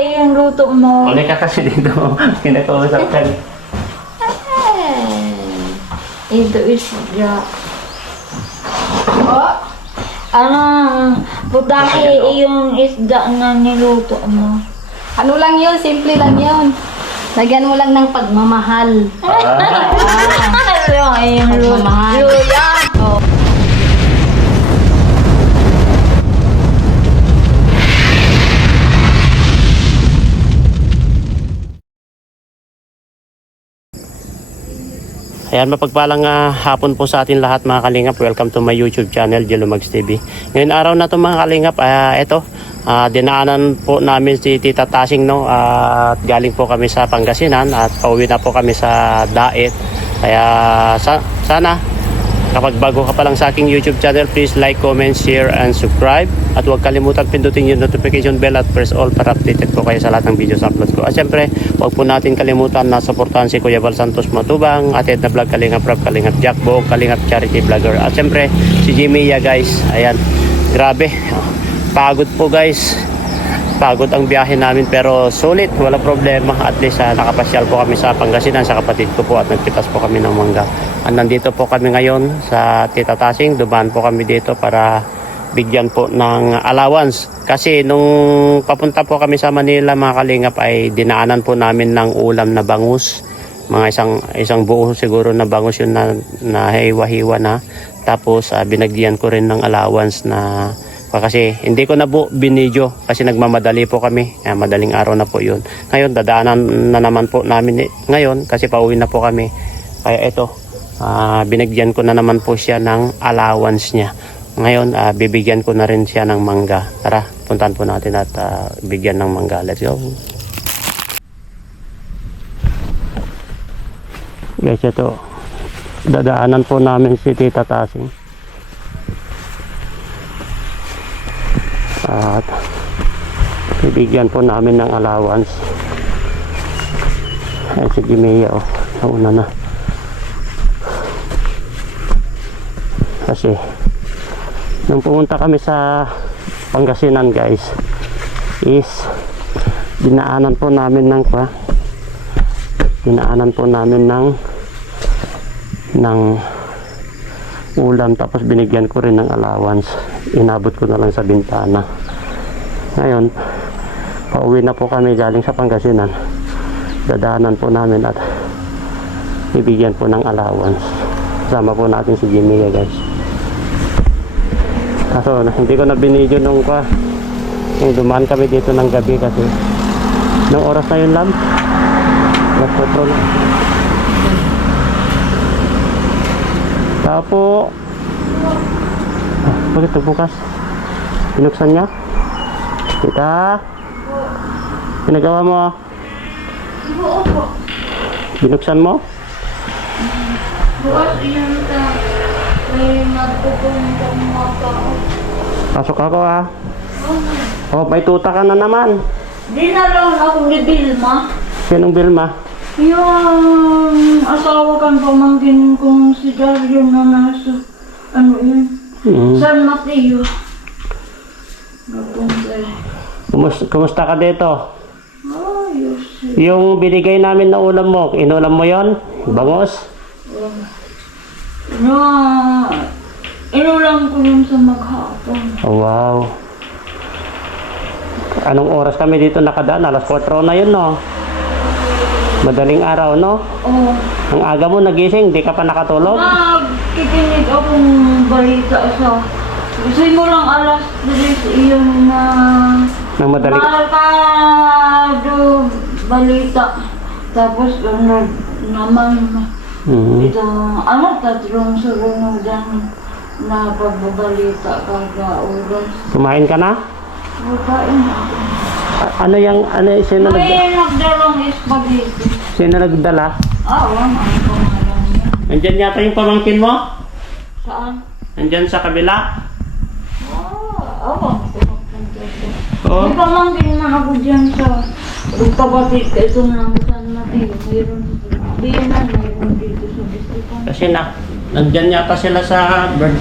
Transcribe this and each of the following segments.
yung luto mo. Uli ka kasi dito. Kinakausap ka. Ito isda. Oh, ano, putahe yung isda na niluto mo. Ano lang yun, simple lang yun. Lagyan mo lang ng pagmamahal. Yung Pagmamahal. luya. Oh. Ayan, mapagpalang hapon po sa atin lahat mga kalingap. Welcome to my YouTube channel, Jelumags TV. Ngayon araw na to mga kalingap, dinaanan po namin si Tita Tasing, no? At galing po kami sa Pangasinan at pauwi na po kami sa Daet. Kaya sana kapag bago ka pa lang sa aking YouTube channel, please like, comment, share, and subscribe. At huwag kalimutan pindutin yung notification bell at press all para updated po kayo sa lahat ng videos upload ko. At syempre, huwag po natin kalimutan na supportahan si Kuya Val Santos Matubang, Ate Edna Vlog, Kalingap Rob, Kalingap Jack, Buong Kalingap Charity Vlogger. At syempre, si Jimmy guys. Ayan, grabe. Pagod po guys. Pagod ang biyahe namin pero sulit, wala problema. At least nakapasyal po kami sa Pangasinan sa kapatid ko po at nagpitas po kami ng mangga. At nandito po kami ngayon sa Tita Tasing. Dumaan po kami dito para bigyan po ng allowance. Kasi nung papunta po kami sa Manila mga kalingap ay dinaanan po namin ng ulam na bangus. Mga isang buo siguro na bangus yun na hiwa-hiwa na. Tapos binagyan ko rin ng allowance na kasi hindi ko na po binidyo kasi nagmamadali po kami. Madaling araw na po yun. Ngayon dadaanan na naman po namin ngayon kasi pauwi na po kami. Kaya ito, binagyan ko na naman po siya ng allowance niya. Ngayon bibigyan ko na rin siya ng mangga. Tara, puntahan po natin at bigyan ng mangga. Let's go. Guys, ito dadaanan po namin si Tita Tasing. At bibigyan po namin ng allowance. Ay, si Jimmy, nauna na. Kasi nung pumunta kami sa Pangasinan guys is dinaanan po namin ng ulam tapos binigyan ko rin ng allowance. Inabot ko na lang sa bintana. Ngayon pauwi na po kami galing sa Pangasinan. Dadaanan po namin at bibigyan po ng allowance. Kasama po natin si Jimmy guys. Kaso hindi ko na binidyo nung dumaan kami dito ng gabi kasi nung oras na yun lang alas 4 na. Tapo. Bakit ito bukas? Binuksan niya? Tita? Pinagawa mo? Binuksan mo? Bukas yun ka. May nagpupunta mga tao. Pasok ako Oh, may tuta ka na naman. Di na lang ako ni Vilma. Sinong Vilma? Yung asawa kang pamangkin kong si Dario na nasa ano yun? San Mateo. Kumusta ka dito? Ayos. Yung binigay namin na ulam mo, inulam mo yon? Bangos? Inulang ko yun sa maghapon. Oh, wow. Anong oras kami dito nakadaan? Alas 4 na yun, no? Madaling araw, no? Oo. Ang aga mo nagising, di ka pa nakatulog? Nakikinig akong balita sa... Kasi mo lang alas 3 iyon na... Nang madaling... Markado balita. Tapos naman... Ito, tatlong surunudan na pagbabalita kada oras. Kumain ka na? Kumain ako. Sino May nagdalang spaghetti. Sino nagdala? Ano pangalan niya? Andyan yata yung pamangkin mo? Saan? Andyan sa kabila? Oh. May pamangkin man ako dyan sa kapatid ka. Ito na ang San Mateo. Mayroon dito sa district. Kasi nandyan yata sila sa bird.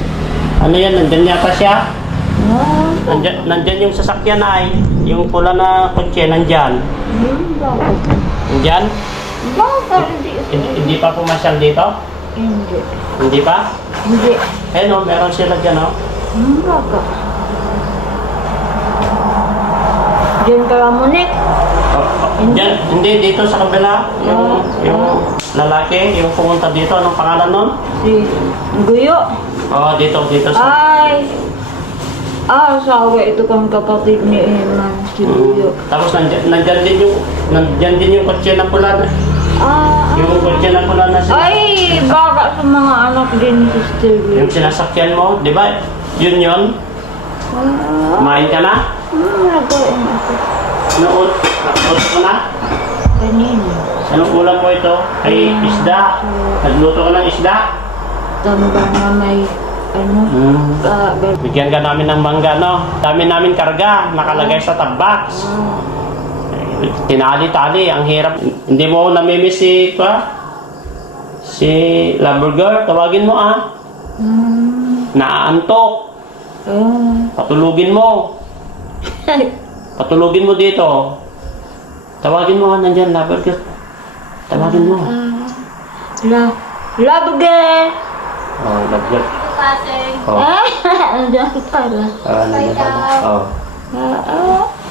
Ano yan? Nandyan yata siya? Nandyan yung sasakyan ay, yung pula na kotse, nandyan. Bakit? Nandyan? Bakit Hindi pa pumasyal dito? Hindi. Hindi pa? Hindi. Eh no, meron sila dyan oh. Bakit? Diyan ka lang mo, Nick. Dyan, hindi, dito sa kabila. Yung lalaki, yung pumunta dito, anong pangalan nun? Si Guyo. Oo, dito sa... Ay! Asawa ito kang kapatid ni Eman, si Guyo. Tapos nandyan din yung kotse na pula na. Yung kotse na pula na Ay! Baka sa mga anak din ni Sister Guyo. yung sinasakyan mo, di ba? Yun. Kumain ka na? Nagkain ako. Noon ko na? Kanina. Anong ulam mo ito? Ay, isda. Nagluto ka ng isda? Tamba na may Bigyan ka namin ng mangga, no? Dami namin karga, nakalagay sa tab-box. Tinali-tali, ang hirap. Hindi mo namimiss si Laburger, tawagin mo Naaantok. Patulugin mo. Patulugin mo dito. Tawagin mo nandyan, Laburger. Tawagin mo. Labuge! Oh, Laburger. Oh. Andiyan pala. Nandyan pala. Oh.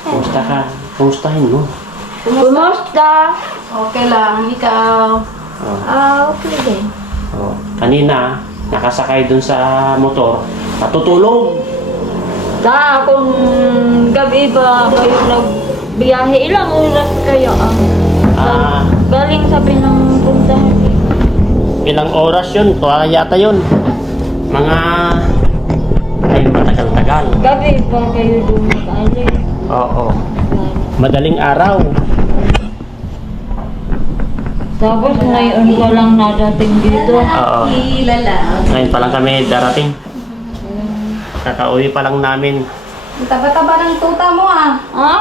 Kumusta ka? Kumustahin mo? Kumusta? Okay lang, ikaw. Okay din. Oh. Kanina, nakasakay dun sa motor, natutulog. Kung gabi ba kayo nagbiyahe, ilang oras kayo galing sa pinangpuntahan? Ilang oras yun? Kaya yata yun. Mga... Ay, matagal-tagal. Gabi ba kayo doon galing? Oo. Madaling araw. Tapos ngayon ka lang nadating dito. Oo. Kilala. Ngayon pa lang kami darating. Kakauwi pa lang namin. Ang taba-taba ng tuta mo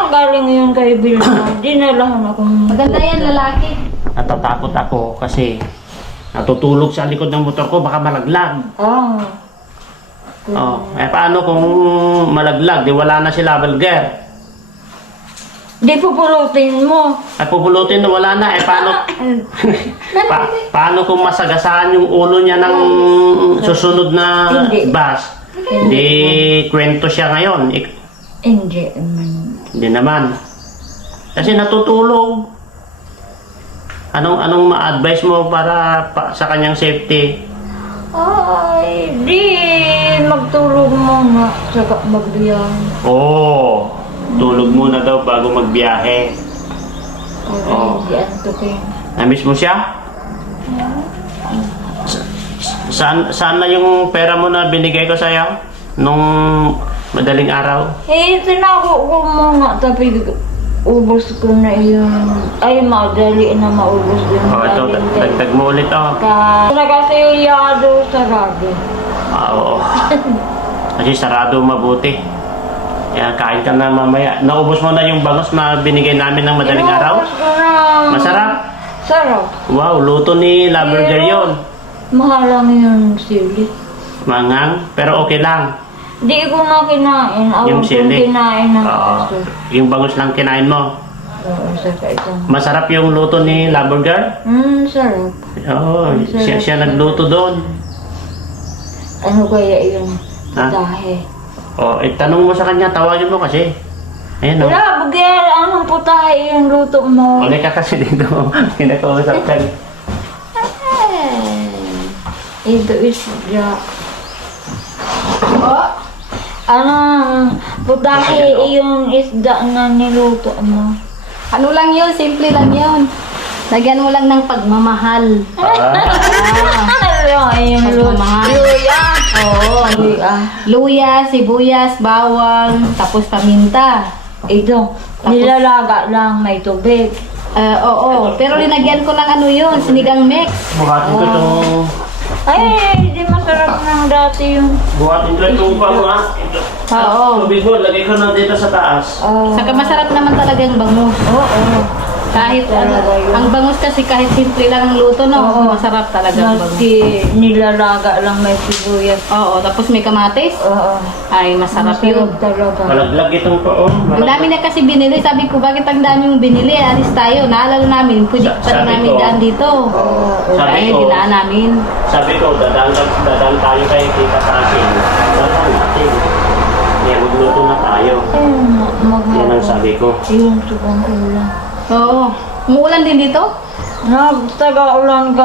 Galing yun kay Bilma. Dinalahan akong... Maganda yan, lalaki. Natatakot ako kasi natutulog sa likod ng motor ko, baka malaglag. Oh, paano kung malaglag? Di wala na si Laburger. Di pupulutin mo. Ay pupulutin na wala na. Paano? Paano kung masagasaan yung ulo niya ng susunod na bus? Hindi kwento siya ngayon. Hindi. Hindi naman. Kasi natutulog. Anong ma-advise mo para sa kanyang safety? Ay, di magtulog muna saka magbiyahe. Oo. Tulog muna daw bago magbiyahe. Oo. Di antukin. Namiss mo siya? Saan na yung pera mo na binigay ko sa'yo? Nung madaling araw? Tinako ko muna tapi ubos ko na yun. Ay, madali na maubos yun. Ito, dagdag mo ulit Kasi yado sarado. Oo. Kasi sarado mabuti. Kaya kain ka na mamaya. Naubos mo na yung bangos na binigay namin ng madaling araw? Inubos ko na. Masarap? Sarap. Wow, luto ni Laburger yun. Mahal lang yung sili. Mangang, pero okay lang. Di ko na kinain. Yung Ako sili. kinain ng Oo. aso. Yung bangos lang kinain mo. Oo, saka ito. Masarap yung luto ni Laburger? Sarap. Oo, siya nagluto doon. Ano kaya yung Ha? tahe? Tanong mo sa kanya, tawagin mo kasi. Ayan o. Wala, Bugel, anong putahe yung luto mo? Uli ka kasi dito. Kinakausap ka. Ito is anong putahe yung isda na niluto mo? Ano lang yun, simple lang yun. Lagyan mo lang ng pagmamahal. Ano yung luto? Pagmamahal. Luya? Oo, luya. Luya, sibuyas, bawang, tapos paminta. Ito, Tapos- nilalaga lang, may tubig. Oo, pero linagyan ko ng ano yun, sinigang mix. Buhatin ko itong... Ay, di masarap ng dati yung... Buhatin ko itong pa mo ha. Oo. Tubig mo, lagay ko na dito sa taas. Saka masarap naman talaga yung bangus. Oo. Kahit talaga yun. ang bangus kasi kahit simple lang ang luto, no? Oo. Masarap talaga ang bangus. Maski nilalaga lang may sibuyas. Oo, tapos may kamatis. Oo. Ay, masarap yun. talaga. Malaglag itong po. Ang dami na kasi binili. Sabi ko, bakit ang dami yung binili? Alis tayo. Naalala namin. Pwede pa rin Sabi namin ko- daan dito. Sabi Ay, ko- dinaan namin. Sabi ko, dadaan tayo kay Tita Tasing. Dadaan natin. Kaya magluto na tayo. Yan ang sabi ko. Yung subang ulan. Oo. Umuulan din dito? Nagtaga-ulan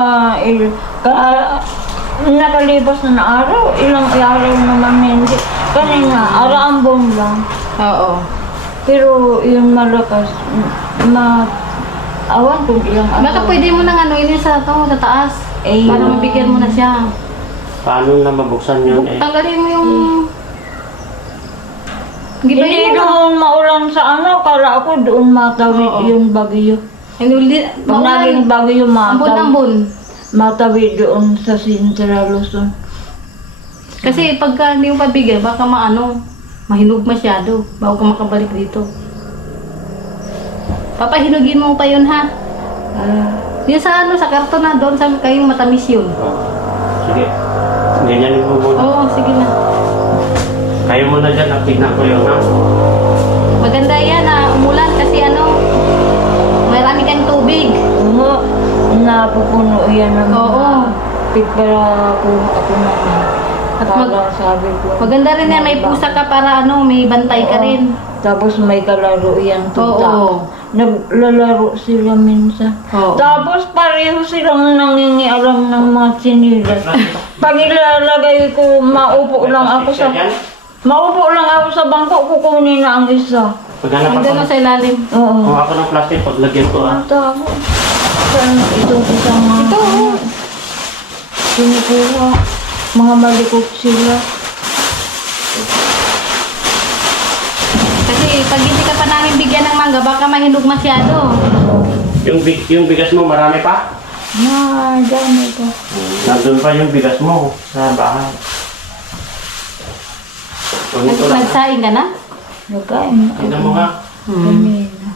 nakalibas na araw. Ilang araw naman hindi. Kanina, araambon lang. Oo. Pero yung malakas, awan kung ilang araw. Baka pwede mo nang anuin yun sa taas. Eh, Para mabigyan mo na siya. Paano na mabuksan yun eh? Tanggalin mo yung... Hindi Gibayin mo na. doon maulan sa kala ko doon matawid Oo. yung bagyo. Hindi, Pag naging bagyo, ambon-ambon. matawid doon sa Central Luzon. Kasi pagka hindi mo pabigyan, baka mahinog masyado bago ka makabalik dito. Papahinugin mo pa yun, ha? Yun sa sa karton na doon sa kayong matamis yun. Oh. Sige. Ganyan mo muna. Oo, sige na. Kayo muna dyan, tignan ko yun ha. Maganda yan na umulan kasi marami kang tubig. Oo, napupuno yan ng Oo. pipara ako naman. At Para sabi ko. Maganda rin yan, may pusa ka para may bantay ka Oo. rin. Tapos may kalaro yan tuta. Oo. Naglalaro sila minsan. Oo. Tapos pareho silang nangingialam ng mga sinilas. Pag ilalagay ko, maupo lang ako sa bangko, kukunin na ang isa. Paghanap Ang ako. gano'n sa ilalim. Oo. Kung ako ng plastic, paglagyan ko ah. Ang tamo. Saan itong isang Ito, kinukuha. Mga malikot sila. kasi pag hindi ka pa namin bigyan ng mangga, baka mahinog masyado. Yung bigas mo, marami pa? Dami pa. Nandun pa yung bigas mo sa bahay. Kunin ko lang. Nagsaing ka na? Nagkain. Tignan mo nga. Kanina.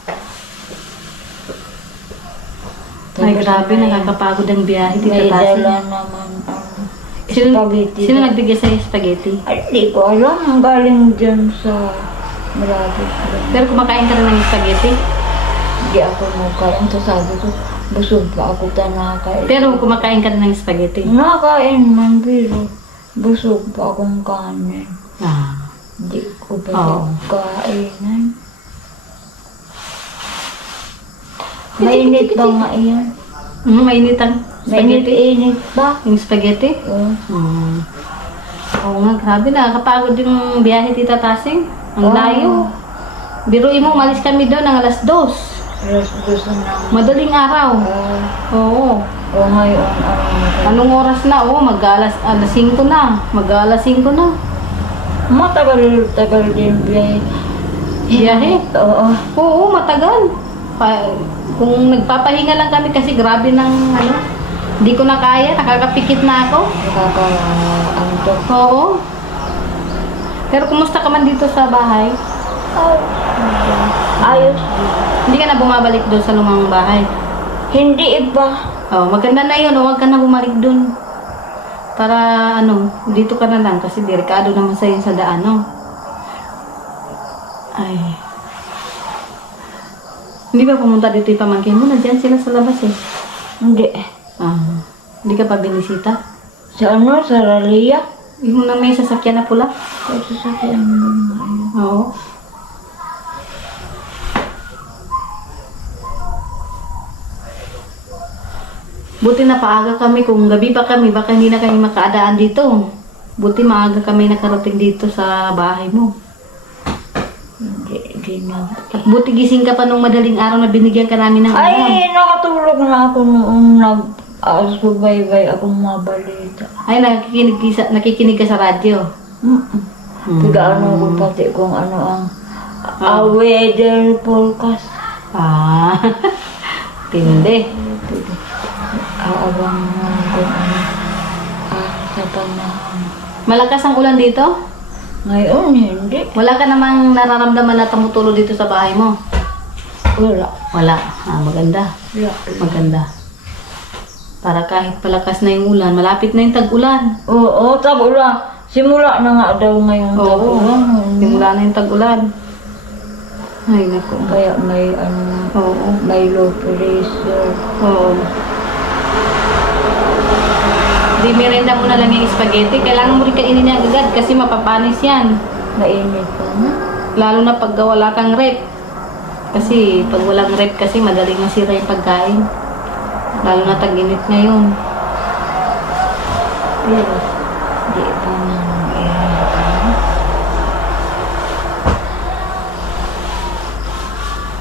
Ay, grabe, nakakapagod ang biyahe. May Tita Tasi. dala naman ang Sino spaghetti. nagbigay sa'yo spaghetti? Ay, di ko alam. Ang galing dyan sa Malabos. Pero kumakain ka rin ng spaghetti? Hindi ako nakain. So sabi ko, busog pa ako tanakain. Pero kumakain ka rin ng spaghetti? Nakain man, pero busog pa akong kanin. Ah. Hindi ko pa Oo. kainan. Mainit ba nga iyan? Mainit ang spaghetti? Mainit-init ba? Yung spaghetti? Oo. Oo nga, grabe, nakakapagod yung biyahe, Tita Tasing. Ang Oo. layo. Biruin mo, umalis kami doon ng alas 2. Alas gusto na. Madaling araw. Oo. O ngayon, Anong oras na? Oo, alas 5 na. Mag-alas 5 na. matagal din biyahe. Biyahe? Oo. Oo, matagal. Kung nagpapahinga lang kami kasi grabe ng hindi ko na kaya, nakakapikit na ako. Nakaka-antok. Oo. Pero kumusta ka man dito sa bahay? Ayos. Hindi ka na bumabalik doon sa lumang bahay? Hindi iba. Oh, maganda na yun. Huwag ka na bumalik doon. Para dito ka na lang kasi delikado naman sa'yo sa daan, no? Ay. Hindi ba pumunta dito yung pamangkin mo? Nandiyan sila sa labas eh. Hindi. Hindi ka pa binisita? Sa Sa Ralia? Yung na may sasakyan na pula? Sa sasakyan mo naman. Oo. Buti na paaga kami. Kung gabi pa kami, baka hindi na kami makaadaan dito. Buti maaga kami nakarating dito sa bahay mo. Hindi na. At buti gising ka pa nung madaling araw na binigyan ka namin ng ulam. Ay, nakatulog na ako noong nag-subaybay akong mabalita. Ay, nakikinig ka sa radyo. Pigaano ko pati kung ano ang weather forecast. Ah, tindi. Aabang kung ano sa panahon. Malakas ang ulan dito? Ngayon, hindi. Wala ka namang nararamdaman na tumutulo dito sa bahay mo? Wala. Wala. Maganda. Wala. Maganda. Para kahit palakas na yung ulan, malapit na yung tag-ulan. Oo, tag-ulan. Simula na nga daw ngayon Oo. tag-ulan. Simula na yung tag-ulan. Ay, naku. Kaya may Oo. may low pressure. Oo. Di merenda mo na lang yung spaghetti. Kailangan mo rin kainin niya agad kasi mapapanis yan. Mainit pa na. Lalo na pag wala kang rep. Kasi pag walang rep kasi madaling masira yung pagkain. Lalo na tag-init ngayon. Pero, di pa naman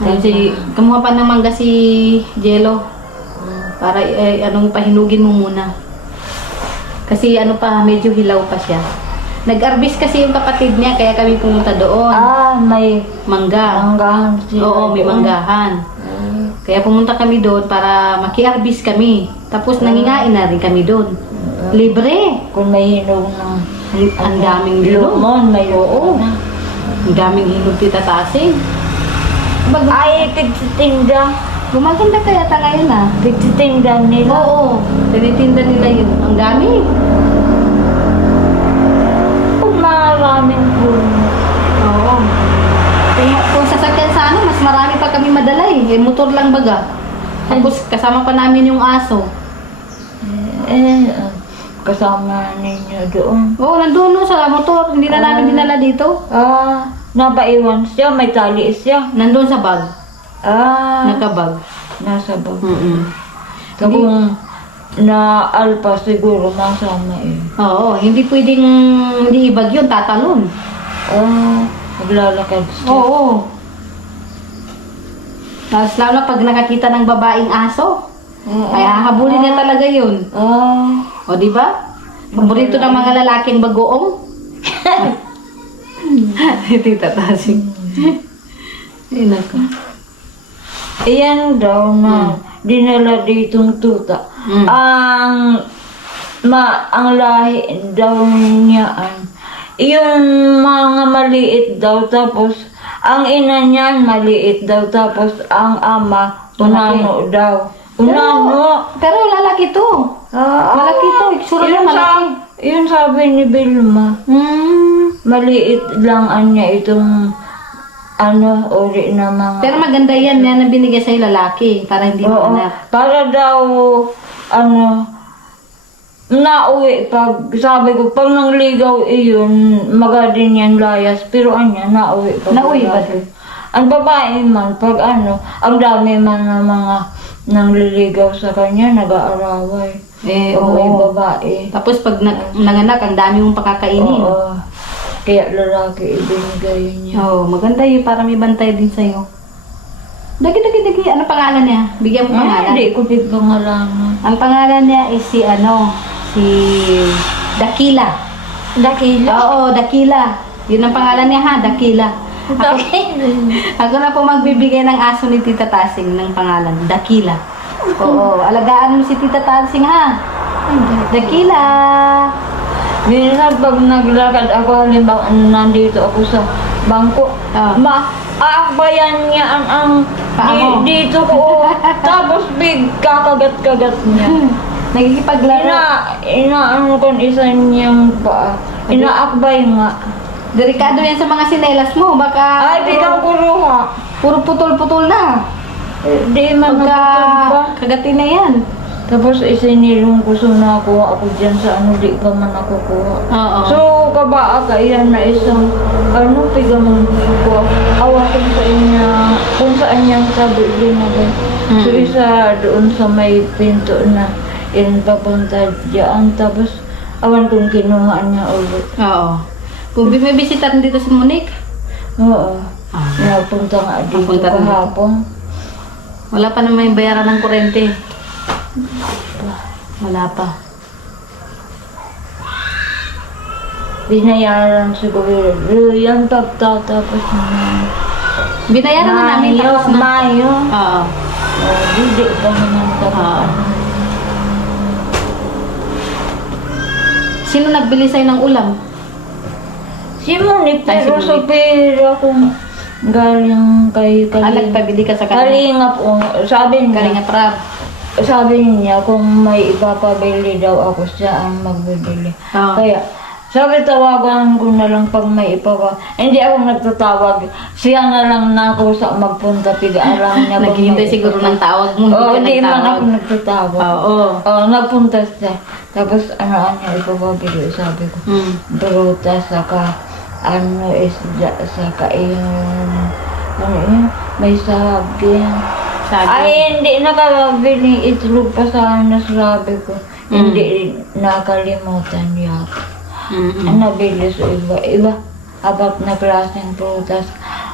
Kasi kumuha pa ng mangga si Jello. Para pahinugin mo muna. Kasi medyo hilaw pa siya. Nag-arbis kasi yung kapatid niya kaya kami pumunta doon. may Mangga. manggahan sila. Oo, may doon. manggahan. Kaya pumunta kami doon para maki-arbis kami. Tapos nangingain na rin kami doon. Libre. Kung may hinog ng Ang daming hinog. lumon, may Oo. lumon na. Ang daming hinog Tita Tasing. Ay, tigtitinda. Gumaganda kaya ta ngayon ah. Tigtitinda nila. Oo. Tinitinda nila yun. Ang dami. Kung maraming puno. Oo. Kung sasakyan sa mas marami pa kami madala eh. Motor lang baga. Tapos kasama pa namin yung aso. Kasama ninyo doon. Oo, nandun no, sa motor. Hindi na namin dinala dito. Nabaiwan siya, may tali siya. Nandun sa bag. Nakabag. Nakabag. Nasa bag. Mm-mm. Kung na-alpa siguro, masama eh. Oo, hindi pwedeng hindi ibag yun, tatalon. Maglalakad siya. Oo. Tapos lalo na pag nakakita ng babaeng aso, ay hahabulin niya talaga yun. O, di ba? Paborito ng mga lalaking bagoong. Tita Tasing. Ay, nako. Iyan daw na dinala ditong tuta. Ang lahi daw niya yung mga maliit daw, tapos ang ina niyan maliit daw, tapos ang ama unano daw. Unano. Pero lalaki to. Malaki to. Iksura niya malaki. Yun sabi ni Vilma. Maliit lang niya itong uri na mga... Pero maganda yan na binigay sa'yo lalaki para hindi mo Oo, anak. para daw, nauwi pag, sabi ko, pag nangligaw iyon, magadin yan layas, pero nauwi pag. Nauwi ba din? Ang babae man, pag ang dami man ng mga nangliligaw sa kanya, nag-aaraway. Pag may babae. Tapos pag nanganak, ang dami mong pakakainin. Oo. Kaya lalaki ibinigay niya. Oo, maganda yun para may bantay din sa'yo. Dagi. Ano pangalan niya? Bigyan mo pangalan. Hindi ko din pangalanan. Ang pangalan niya is si Dakila. Dakila? Oo, Dakila. Yun ang pangalan niya ha, Dakila. Ako na po magbibigay ng aso ni Tita Tasing ng pangalan, Dakila. Oo, alagaan mo si Tita Tasing ha. Dakila. Minsan pag naglakad ako, halimbawa nandito ako sa bangko, aakbayan niya ang Paa mo. dito ko, tapos kakagat-kagat niya. Nagikipaglaro. Inaano ko isa niyang paa. Inaakbay nga. Delikado yan sa mga sinelas mo, baka Ay, biglang kuruha. puro putol-putol na. Di man Pagka natutod pa. kagatin na yan. Tapos isinilong ko so nakuha ako dyan sa di pa man nakukuha. Oo. So, kabaa ka yan na isang, pigamon ko, awakin sa inya, kung saan niyang sabi din na ba. So, isa doon sa may pinto na, papunta dyan, tapos, awan kong kinuha niya ulit. Oo. Kung may bisita dito si Monique, Oo. Napunta nga dito Napunta rin dito. kahapon. wala pa naman yung bayaran ng kurente. Wala pa. Binayaran siguro yan pagtatapos na. Binayaran na namin tapos na. Mayo. Oo. Hindi pa naman tapos. Sino nagbili sa'yo ng ulam? Si Monique, Ay, si pero sa Monique. pera kung galing kay Nagpabili ka sa kanila. Kalingap. Sabi niya, Kalinga Prab. sabi niya kung may ipapabili daw ako, siya ang magbibili. Oo. Kaya, sabi tawagan ko na lang pag may ipapa. Hindi ako nagtatawag. Siya na lang na ako sa magpunta. Pig-alam niya. pag Naghihintay may siguro ipapa. ng tawag mo. Oo, Hindi hindi ka man ako nagtawag. nagtatawag. Oo. Oo, nagpunta siya. Tapos ano niya ipapabili, sabi ko. Hmm. Prutas, saka ano isda, saka yung ano yun, may saging. Sabi. Ay, hindi nakabili itlog pa sana, sabi ko. Hindi nakalimutan yata. Ang nabili sa iba-iba. Apat na klaseng prutas.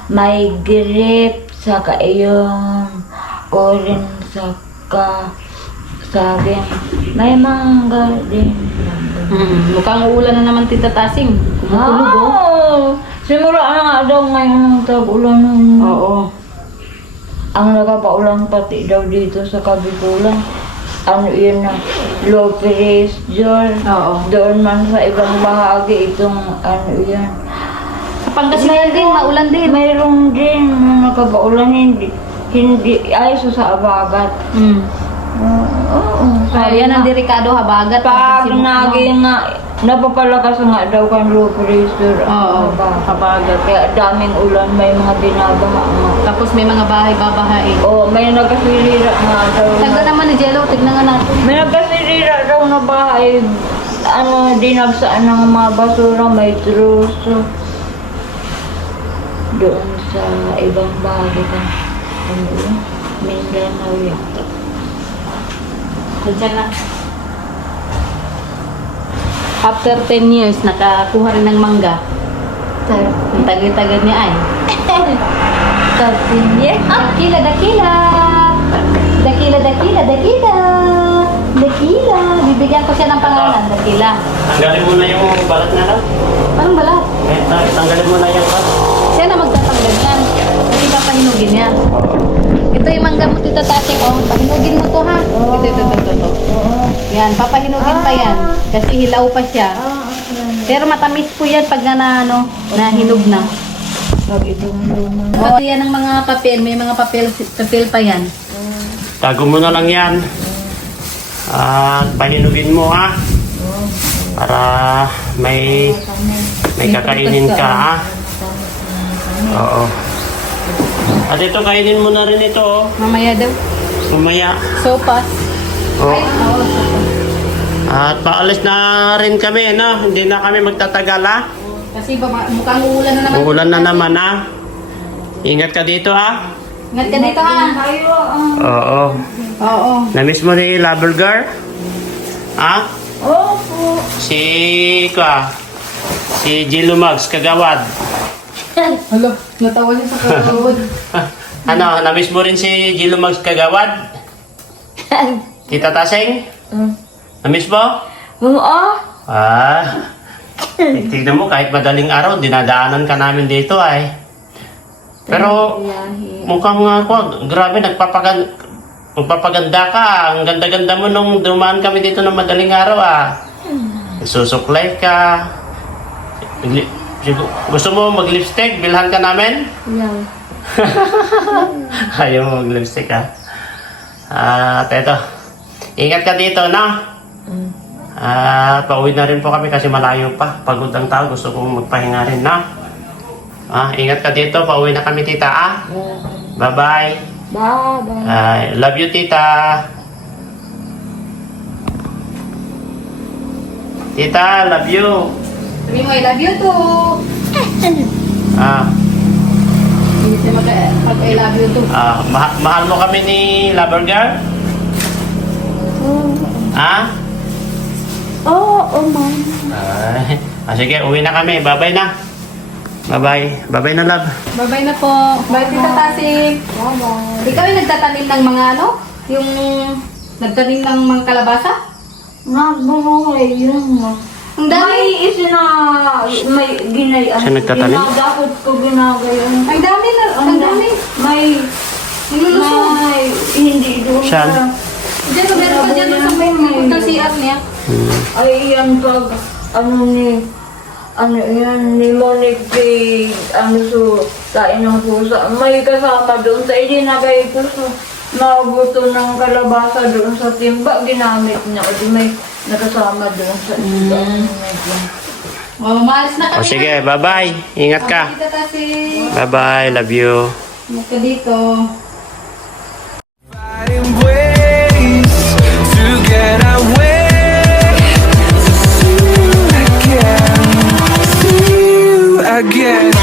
May grape, saka yung orange, saka saging. May mangga din. Mukhang uulan na naman Tita Tasing. Kumukulog oh. Oh, simula na nga daw ngayon ng tag-ulan. Oo. Ang nakapaulan pati daw dito sa Kabikulan. Ano yun na, low pressure. Oo. Doon man sa ibang bahagi itong ano yun. Sa Pangasinan din, maulan din. Mayroon din na nakapaulan, hindi ay sa abagat. Oo. Ay, yan ang delikado habagat. Pag naging nga, napapalakas nga daw kan low pressure. Oo, habagat. Kaya daming ulan, may mga binabaha nga. Tapos may mga bahay babahain. Oo, may nagkasirira nga daw. Tagda naman ni Jello, tignan nga natin. May nagkasirira daw na bahay. Ano, dinagsaan ng mga basura, may truso. Doon sa ibang bahagi ka. Ano yun? Mindanao yata. Diyan na. After 10 years, nakakuha rin ng mangga. Ang tagal-tagal niya ay. 13 years? Dakila, dakila! Dakila, dakila, dakila! Dakila! Bibigyan ko siya ng pangalan, dakila. Tanggalin mo na yung balat na lang. Anong balat? Tanggalin mo na yung balat. Siya na magtatanggal yan. Kasi papahinugin niya. Ito yung mangga mo, Tita Tasing, oh. Pahinugin mo to, ha? Ito. Yan, papahinugin pa yan. Kasi hilaw pa siya. Pero matamis po yan pag nahinog na. Pag itong lumang. Ito yan ang mga papel. May mga papel pa yan. Tago mo na lang yan. At pahinugin mo ha. Para may kakainin ka ha. Oo. At ito, kainin mo na rin ito oh. Mamaya daw. Mamaya. Sopas. Oh. Ay, oo, sopas. At paalis na rin kami, no? Hindi na kami magtatagal ha. Kasi mukhang uulan na naman. Uulan na naman ha. Ingat ka dito ha. Ingat ka dito, ha? Kayo, Oo. Oo. Namiss mo ni Lover Girl? Ha? opo. Si Jill Lumags, Kagawad. Hala, natawa niya sa kagawad. Ano, namiss mo rin si Jill Lumags, Kagawad? Tita Taseng? Namiss mo? Oo. Ah. Tignan mo, kahit madaling araw, dinadaanan ka namin dito ay. Pero mukhang grabe, magpapaganda ka. Ang ganda-ganda mo nung dumaan kami dito ng madaling araw ah. Susuklay ka. Gusto mo mag-lipstick? Bilhan ka namin? Yan. Ayaw mo mag-lipstick ah. At eto, ingat ka dito, no? Pauwi na rin po kami kasi malayo pa. Pagod ang tao, gusto kong magpahinga rin, no? Ingat ka dito, pauwi na kami, tita, ah? Bye-bye. Bye-bye. Love you, tita. Tita, love you. Sabi mo, I love you too. Hindi siya mag I love you too. Mahal mo kami ni Lover Girl? Oo, ma'am. Sige, uwi na kami. Bye-bye na. Bye-bye. Bye-bye na, love. Bye-bye na po. Bye, Tita Tasing. Bye-bye. Ikaw yung nagtatanim ng mga yung nagtanim ng mga kalabasa? Nagbumuhay yun, ma'am. Ang dami. May ginayan. Siya nagtatanim? Ginagakot ko ginagayan. Ang dami na. Ang dami. May hindi doon Saan? sa... Diyan, meron pa dyan sa may punta CR niya. Ay, yan pag, ano yan, pneumonia ano so, kain ng pusa. May kasama doon sa idinagay ko so, mabuto ng kalabasa doon sa timba, ginamit niya. O di may nakasama doon sa timba. Oh, maalis na O kami. sige, bye-bye. Ingat ka. Tita Tasing. Bye-bye. Love you. Ingat ka dito. Finding ways to get away. See you again. See you again.